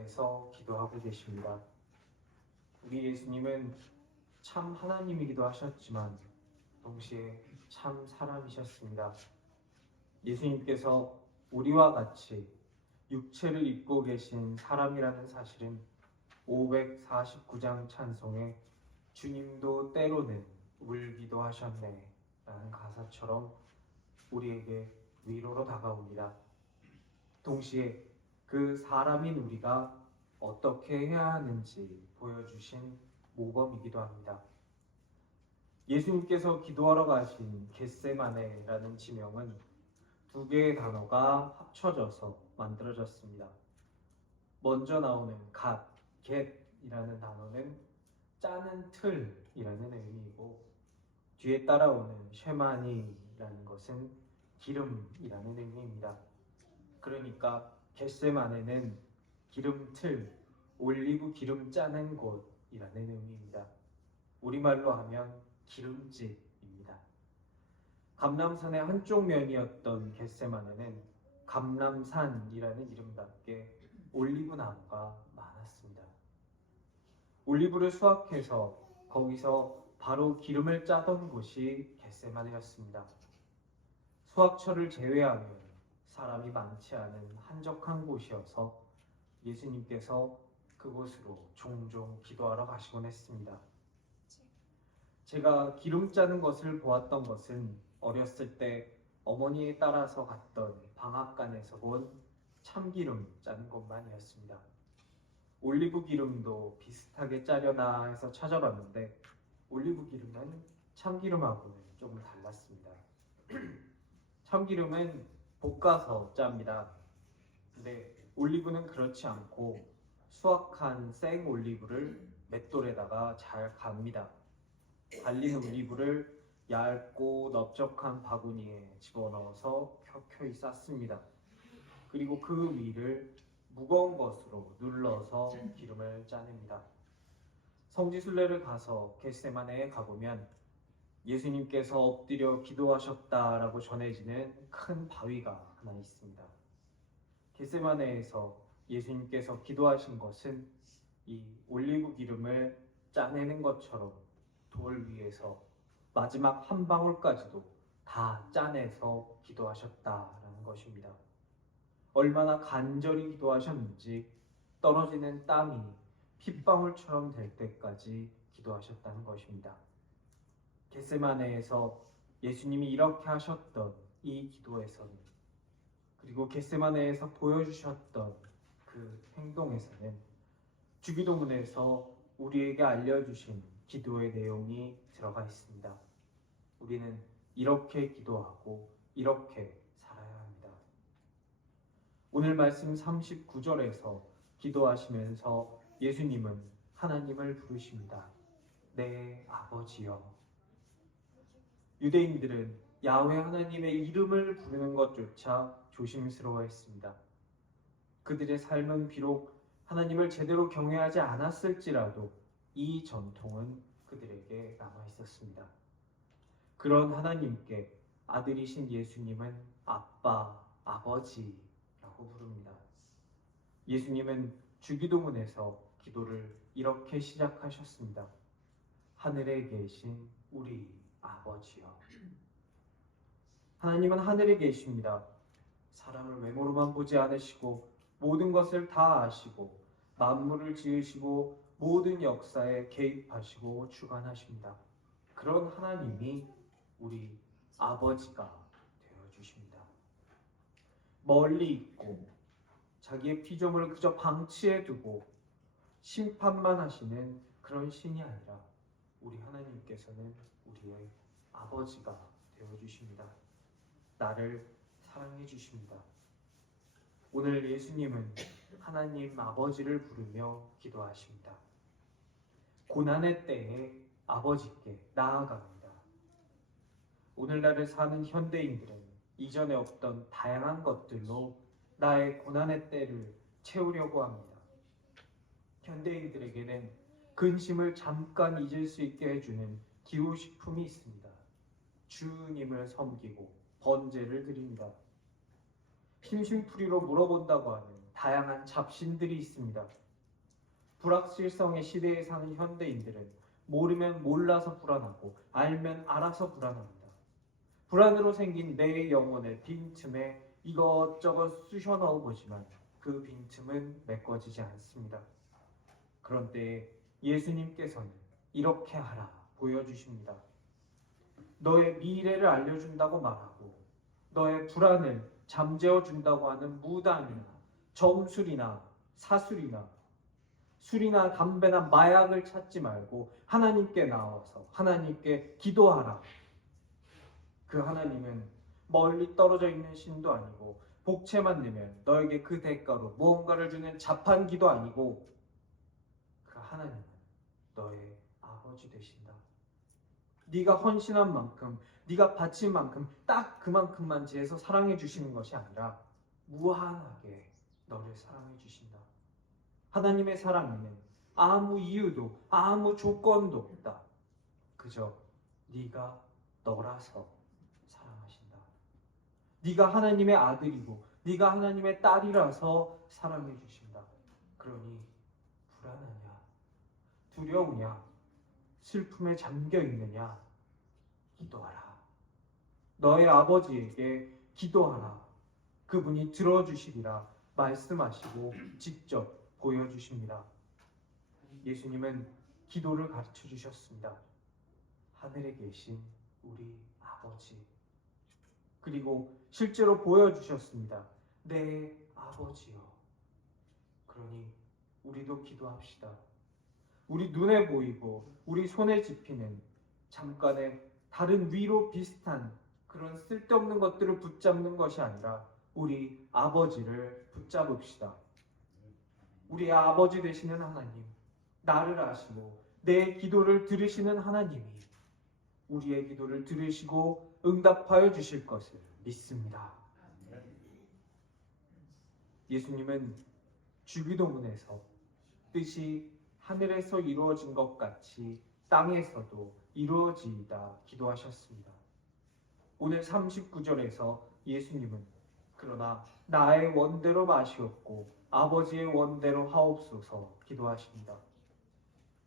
에서 기도하고 계십니다. 우리 예수님은 참 하나님이기도 하셨지만 동시에 참 사람이셨습니다. 예수님께서 우리와 같이 육체를 입고 계신 사람이라는 사실은 549장 찬송에 주님도 때로는 울기도 하셨네 라는 가사처럼 우리에게 위로로 다가옵니다. 동시에 그 사람인 우리가 어떻게 해야 하는지 보여주신 모범이기도 합니다. 예수님께서 기도하러 가신 겟세마네라는 지명은 두 개의 단어가 합쳐져서 만들어졌습니다. 먼저 나오는 겟이라는 단어는 짜는 틀이라는 의미이고, 뒤에 따라오는 쉐마니라는 것은 기름이라는 의미입니다. 그러니까 겟세마네는 기름틀, 올리브 기름 짜는 곳이라는 의미입니다. 우리말로 하면 기름집입니다. 감람산의 한쪽 면이었던 겟세마네는 감람산이라는 이름답게 올리브 나무가 많았습니다. 올리브를 수확해서 거기서 바로 기름을 짜던 곳이 겟세마네였습니다. 수확철을 제외하면 사람이 많지 않은 한적한 곳이어서 예수님께서 그곳으로 종종 기도하러 가시곤 했습니다. 제가 기름 짜는 것을 보았던 것은 어렸을 때 어머니에 따라서 갔던 방앗간에서 본 참기름 짜는 것만이었습니다. 올리브 기름도 비슷하게 짜려나 해서 찾아봤는데 올리브 기름은 참기름하고는 조금 달랐습니다. 참기름은 볶아서 짭니다. 근데 올리브는 그렇지 않고 수확한 생 올리브를 맷돌에다가 잘 갑니다. 갈린 올리브를 얇고 넓적한 바구니에 집어넣어서 켜켜이 쌓습니다. 그리고 그 위를 무거운 것으로 눌러서 기름을 짜냅니다. 성지순례를 가서 겟세마네에 가보면 예수님께서 엎드려 기도하셨다라고 전해지는 큰 바위가 하나 있습니다. 겟세마네에서 예수님께서 기도하신 것은 이 올리브 기름을 짜내는 것처럼 돌 위에서 마지막 한 방울까지도 다 짜내서 기도하셨다라는 것입니다. 얼마나 간절히 기도하셨는지 떨어지는 땀이 핏방울처럼 될 때까지 기도하셨다는 것입니다. 겟세마네에서 예수님이 이렇게 하셨던 이 기도에서는, 그리고 겟세마네에서 보여주셨던 그 행동에서는 주기도문에서 우리에게 알려주신 기도의 내용이 들어가 있습니다. 우리는 이렇게 기도하고 이렇게 살아야 합니다. 오늘 말씀 39절에서 기도하시면서 예수님은 하나님을 부르십니다. 내 아버지여. 유대인들은 야훼 하나님의 이름을 부르는 것조차 조심스러워했습니다. 그들의 삶은 비록 하나님을 제대로 경외하지 않았을지라도 이 전통은 그들에게 남아 있었습니다. 그런 하나님께 아들이신 예수님은 아빠, 아버지라고 부릅니다. 예수님은 주기도문에서 기도를 이렇게 시작하셨습니다. 하늘에 계신 우리 아버지여. 하나님은 하늘에 계십니다. 사람을 외모로만 보지 않으시고 모든 것을 다 아시고 만물을 지으시고 모든 역사에 개입하시고 주관하십니다. 그런 하나님이 우리 아버지가 되어주십니다. 멀리 있고 자기의 피조물을 그저 방치해 두고 심판만 하시는 그런 신이 아니라 우리 하나님께서는 우리의 아버지가 되어주십니다. 나를 사랑해 주십니다. 오늘 예수님은 하나님 아버지를 부르며 기도하십니다. 고난의 때에 아버지께 나아갑니다. 오늘날을 사는 현대인들은 이전에 없던 다양한 것들로 나의 고난의 때를 채우려고 합니다. 현대인들에게는 근심을 잠깐 잊을 수 있게 해주는 기호식품이 있습니다. 주님을 섬기고 번제를 드립니다. 심심풀이로 물어본다고 하는 다양한 잡신들이 있습니다. 불확실성의 시대에 사는 현대인들은 모르면 몰라서 불안하고 알면 알아서 불안합니다. 불안으로 생긴 내 영혼의 빈틈에 이것저것 쑤셔 넣어보지만 그 빈틈은 메꿔지지 않습니다. 그런 때에 예수님께서는 이렇게 하라 보여주십니다. 너의 미래를 알려준다고 말하고 너의 불안을 잠재워준다고 하는 무당이나 점술이나 사술이나 술이나 담배나 마약을 찾지 말고 하나님께 나와서 하나님께 기도하라. 그 하나님은 멀리 떨어져 있는 신도 아니고 복채만 내면 너에게 그 대가로 무언가를 주는 자판기도 아니고 그 하나님은 너의 아버지 되신다. 네가 헌신한 만큼, 네가 바친 만큼 딱 그만큼만 재서 사랑해 주시는 것이 아니라 무한하게 너를 사랑해 주신다. 하나님의 사랑에는 아무 이유도 아무 조건도 없다. 그저 네가 너라서 사랑하신다. 네가 하나님의 아들이고 네가 하나님의 딸이라서 사랑해 주신다. 그러니 불안하냐? 두려우냐? 슬픔에 잠겨 있느냐? 기도하라. 너의 아버지에게 기도하라. 그분이 들어주시리라 말씀하시고 직접 보여주십니다. 예수님은 기도를 가르쳐 주셨습니다. 하늘에 계신 우리 아버지. 그리고 실제로 보여주셨습니다. 내 아버지요. 그러니 우리도 기도합시다. 우리 눈에 보이고 우리 손에 집히는 잠깐의 다른 위로 비슷한 그런 쓸데없는 것들을 붙잡는 것이 아니라 우리 아버지를 붙잡읍시다. 우리 아버지 되시는 하나님, 나를 아시고 내 기도를 들으시는 하나님이 우리의 기도를 들으시고 응답하여 주실 것을 믿습니다. 예수님은 주기도문에서 뜻이 하늘에서 이루어진 것 같이 땅에서도 이루어지이다 기도하셨습니다. 오늘 39절에서 예수님은 그러나 나의 원대로 마시옵고 아버지의 원대로 하옵소서 기도하십니다.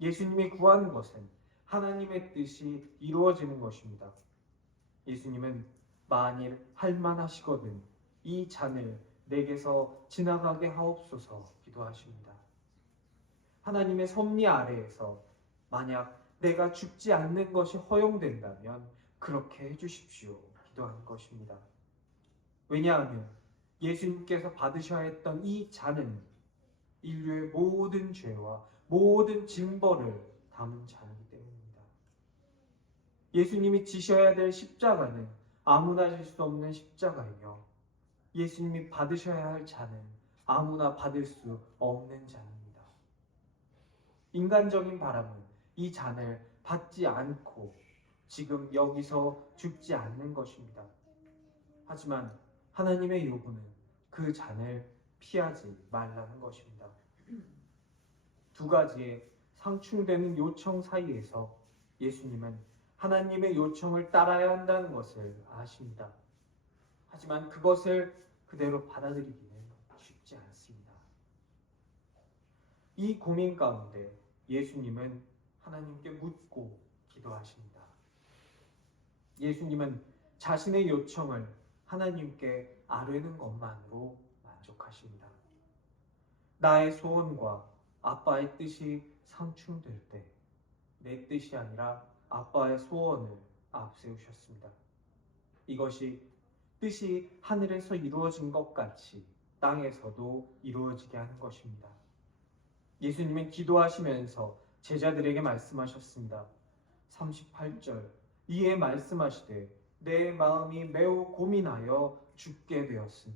예수님이 구하는 것은 하나님의 뜻이 이루어지는 것입니다. 예수님은 만일 할만하시거든 이 잔을 내게서 지나가게 하옵소서 기도하십니다. 하나님의 섭리 아래에서 만약 내가 죽지 않는 것이 허용된다면 그렇게 해주십시오 기도하는 것입니다. 왜냐하면 예수님께서 받으셔야 했던 이 잔은 인류의 모든 죄와 모든 징벌을 담은 잔이기 때문입니다. 예수님이 지셔야 될 십자가는 아무나 질 수 없는 십자가이며 예수님이 받으셔야 할 잔은 아무나 받을 수 없는 잔입니다. 인간적인 바람은 이 잔을 받지 않고 지금 여기서 죽지 않는 것입니다. 하지만 하나님의 요구는 그 잔을 피하지 말라는 것입니다. 두 가지의 상충되는 요청 사이에서 예수님은 하나님의 요청을 따라야 한다는 것을 아십니다. 하지만 그것을 그대로 받아들이기는 쉽지 않습니다. 이 고민 가운데 예수님은 하나님께 묻고 기도하십니다. 예수님은 자신의 요청을 하나님께 아뢰는 것만으로 만족하십니다. 나의 소원과 아빠의 뜻이 상충될 때 내 뜻이 아니라 아빠의 소원을 앞세우셨습니다. 이것이 뜻이 하늘에서 이루어진 것 같이 땅에서도 이루어지게 하는 것입니다. 예수님은 기도하시면서 제자들에게 말씀하셨습니다. 38절 이에 말씀하시되 내 마음이 매우 고민하여 죽게 되었으니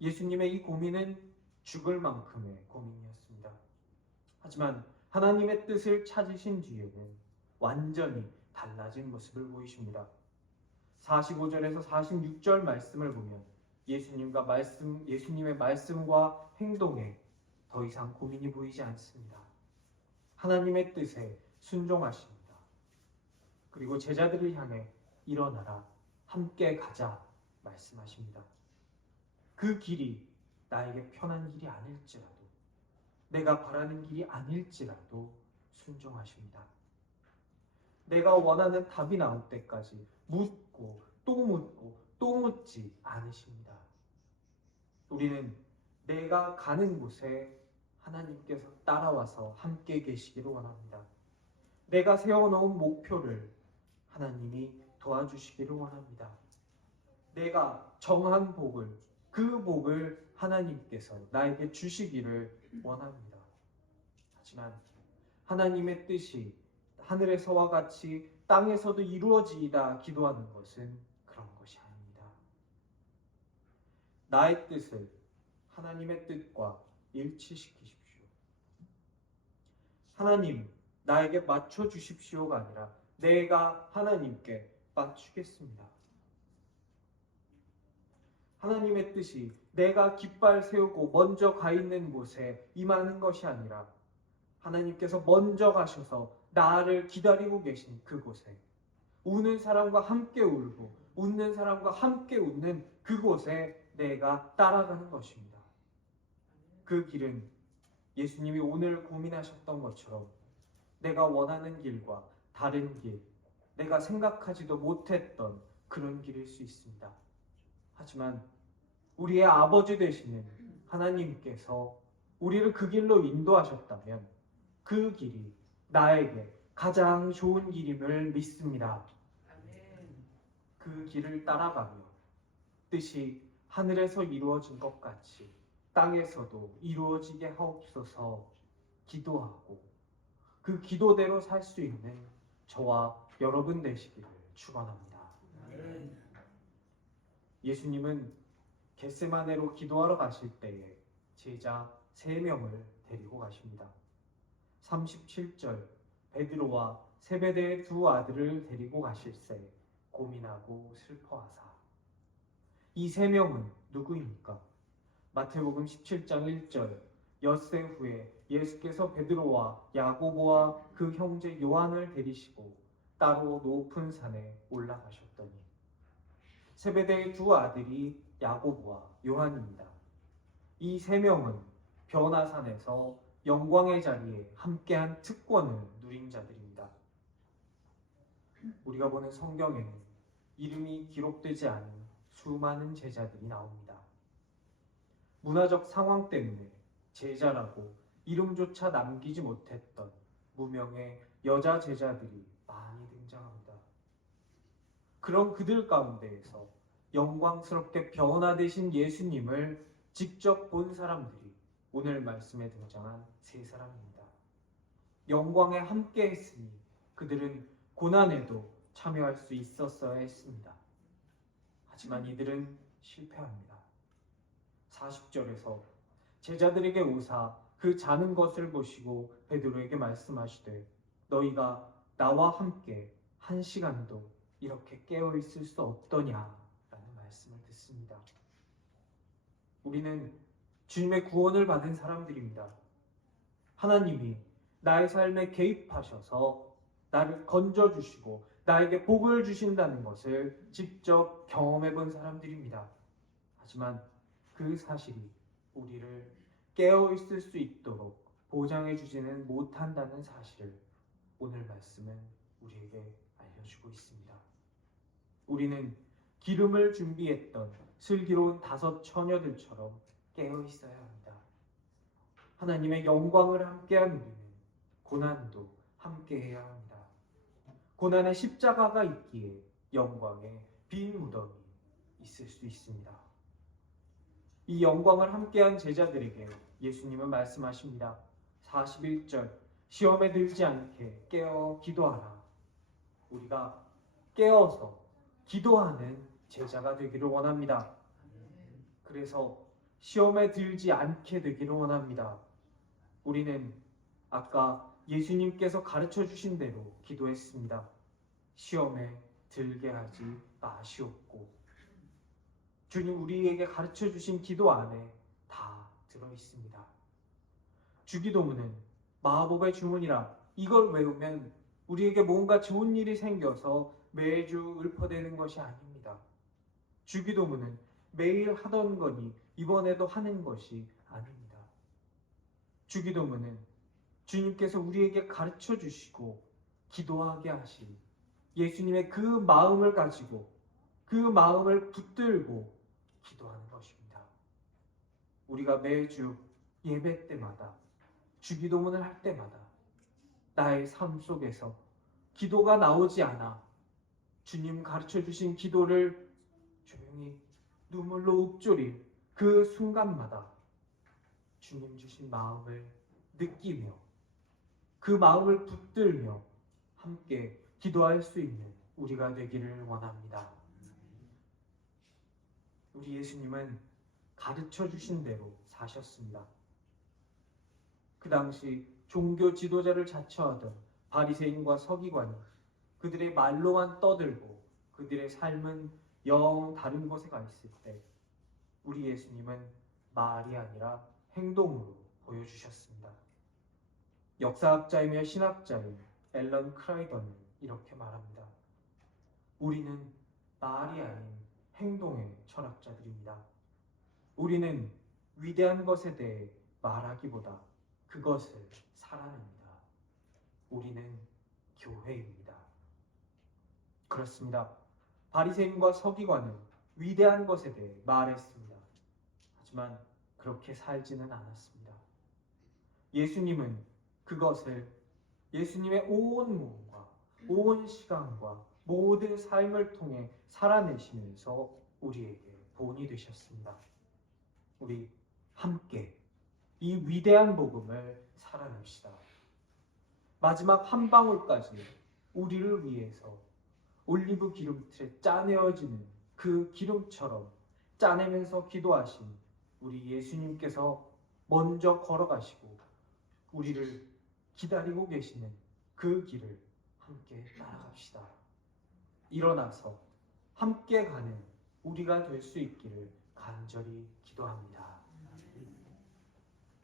예수님의 이 고민은 죽을 만큼의 고민이었습니다. 하지만 하나님의 뜻을 찾으신 뒤에는 완전히 달라진 모습을 보이십니다. 45절에서 46절 말씀을 보면 예수님의 말씀과 행동에 더 이상 고민이 보이지 않습니다. 하나님의 뜻에 순종하십니다. 그리고 제자들을 향해 일어나라, 함께 가자 말씀하십니다. 그 길이 나에게 편한 길이 아닐지라도, 내가 바라는 길이 아닐지라도 순종하십니다. 내가 원하는 답이 나올 때까지 묻고 또 묻고 또 묻지 않으십니다. 우리는 내가 가는 곳에 하나님께서 따라와서 함께 계시기를 원합니다. 내가 세워놓은 목표를 하나님이 도와주시기를 원합니다. 내가 정한 복을, 그 복을 하나님께서 나에게 주시기를 원합니다. 하지만 하나님의 뜻이 하늘에서와 같이 땅에서도 이루어지이다 기도하는 것은 그런 것이 아닙니다. 나의 뜻을 하나님의 뜻과 일치시키십시오. 하나님, 나에게 맞춰주십시오가 아니라 내가 하나님께 맞추겠습니다. 하나님의 뜻이 내가 깃발 세우고 먼저 가 있는 곳에 임하는 것이 아니라 하나님께서 먼저 가셔서 나를 기다리고 계신 그곳에, 우는 사람과 함께 울고 웃는 사람과 함께 웃는 그곳에 내가 따라가는 것입니다. 그 길은 예수님이 오늘 고민하셨던 것처럼 내가 원하는 길과 다른 길, 내가 생각하지도 못했던 그런 길일 수 있습니다. 하지만 우리의 아버지 되시는 하나님께서 우리를 그 길로 인도하셨다면 그 길이 나에게 가장 좋은 길임을 믿습니다. 그 길을 따라가며 뜻이 하늘에서 이루어진 것 같이 땅에서도 이루어지게 하옵소서 기도하고 그 기도대로 살 수 있는 저와 여러분 되시기를 축원합니다. 예수님은 겟세마네로 기도하러 가실 때에 제자 3명을 데리고 가십니다. 37절 베드로와 세베대의 2 아들을 데리고 가실새 고민하고 슬퍼하사. 이 3명은 누구입니까? 마태복음 17장 1절 엿새 후에 예수께서 베드로와 야고보와 그 형제 요한을 데리시고 따로 높은 산에 올라가셨더니 세베대의 2 아들이 야고보와 요한입니다. 이 3명은 변화산에서 영광의 자리에 함께한 특권을 누린 자들입니다. 우리가 보는 성경에는 이름이 기록되지 않은 수많은 제자들이 나옵니다. 문화적 상황 때문에 제자라고 이름조차 남기지 못했던 무명의 여자 제자들이 많이 등장합니다. 그런 그들 가운데에서 영광스럽게 변화되신 예수님을 직접 본 사람들이 오늘 말씀에 등장한 3사람입니다. 영광에 함께 했으니 그들은 고난에도 참여할 수 있었어야 했습니다. 하지만 이들은 실패합니다. 40절에서 제자들에게 오사 그 자는 것을 보시고 베드로에게 말씀하시되 너희가 나와 함께 1시간도 이렇게 깨어 있을 수 없더냐 라는 말씀을 듣습니다. 우리는 주님의 구원을 받은 사람들입니다. 하나님이 나의 삶에 개입하셔서 나를 건져주시고 나에게 복을 주신다는 것을 직접 경험해 본 사람들입니다. 하지만 그 사실이 우리를 깨어 있을 수 있도록 보장해 주지는 못한다는 사실을 오늘 말씀은 우리에게 알려주고 있습니다. 우리는 기름을 준비했던 슬기로운 5 처녀들처럼 깨어 있어야 합니다. 하나님의 영광을 함께한 우리는 고난도 함께해야 합니다. 고난의 십자가가 있기에 영광의 빈 무덤이 있을 수 있습니다. 이 영광을 함께한 제자들에게 예수님은 말씀하십니다. 41절 시험에 들지 않게 깨어 기도하라. 우리가 깨어서 기도하는 제자가 되기를 원합니다. 그래서 시험에 들지 않게 되기를 원합니다. 우리는 아까 예수님께서 가르쳐 주신 대로 기도했습니다. 시험에 들게 하지 마시옵고. 주님 우리에게 가르쳐 주신 기도 안에 다 들어 있습니다. 주기도문은 마법의 주문이라 이걸 외우면 우리에게 뭔가 좋은 일이 생겨서 매주 읊어대는 것이 아닙니다. 주기도문은 매일 하던 거니 이번에도 하는 것이 아닙니다. 주기도문은 주님께서 우리에게 가르쳐 주시고 기도하게 하신 예수님의 그 마음을 가지고 그 마음을 붙들고 기도하는 것입니다. 우리가 매주 예배 때마다 주기도문을 할 때마다 나의 삶 속에서 기도가 나오지 않아 주님 가르쳐 주신 기도를 조용히 눈물로 읊조릴 그 순간마다 주님 주신 마음을 느끼며 그 마음을 붙들며 함께 기도할 수 있는 우리가 되기를 원합니다. 우리 예수님은 가르쳐 주신 대로 사셨습니다. 그 당시 종교 지도자를 자처하던 바리새인과 서기관이 그들의 말로만 떠들고 그들의 삶은 영 다른 곳에 가 있을 때 우리 예수님은 말이 아니라 행동으로 보여주셨습니다. 역사학자이며 신학자인 앨런 크라이던은 이렇게 말합니다. 우리는 말이 아닌 행동의 철학자들입니다. 우리는 위대한 것에 대해 말하기보다 그것을 살아냅니다. 우리는 교회입니다. 그렇습니다. 바리새인과 서기관은 위대한 것에 대해 말했습니다. 하지만 그렇게 살지는 않았습니다. 예수님은 그것을 예수님의 온 몸과 온 시간과 모든 삶을 통해 살아내시면서 우리에게 본이 되셨습니다. 우리 함께 이 위대한 복음을 살아냅시다. 마지막 한 방울까지 우리를 위해서 올리브 기름틀에 짜내어지는 그 기름처럼 짜내면서 기도하신 우리 예수님께서 먼저 걸어가시고 우리를 기다리고 계시는 그 길을 함께 따라갑시다. 일어나서 함께 가는 우리가 될 수 있기를 간절히 기도합니다.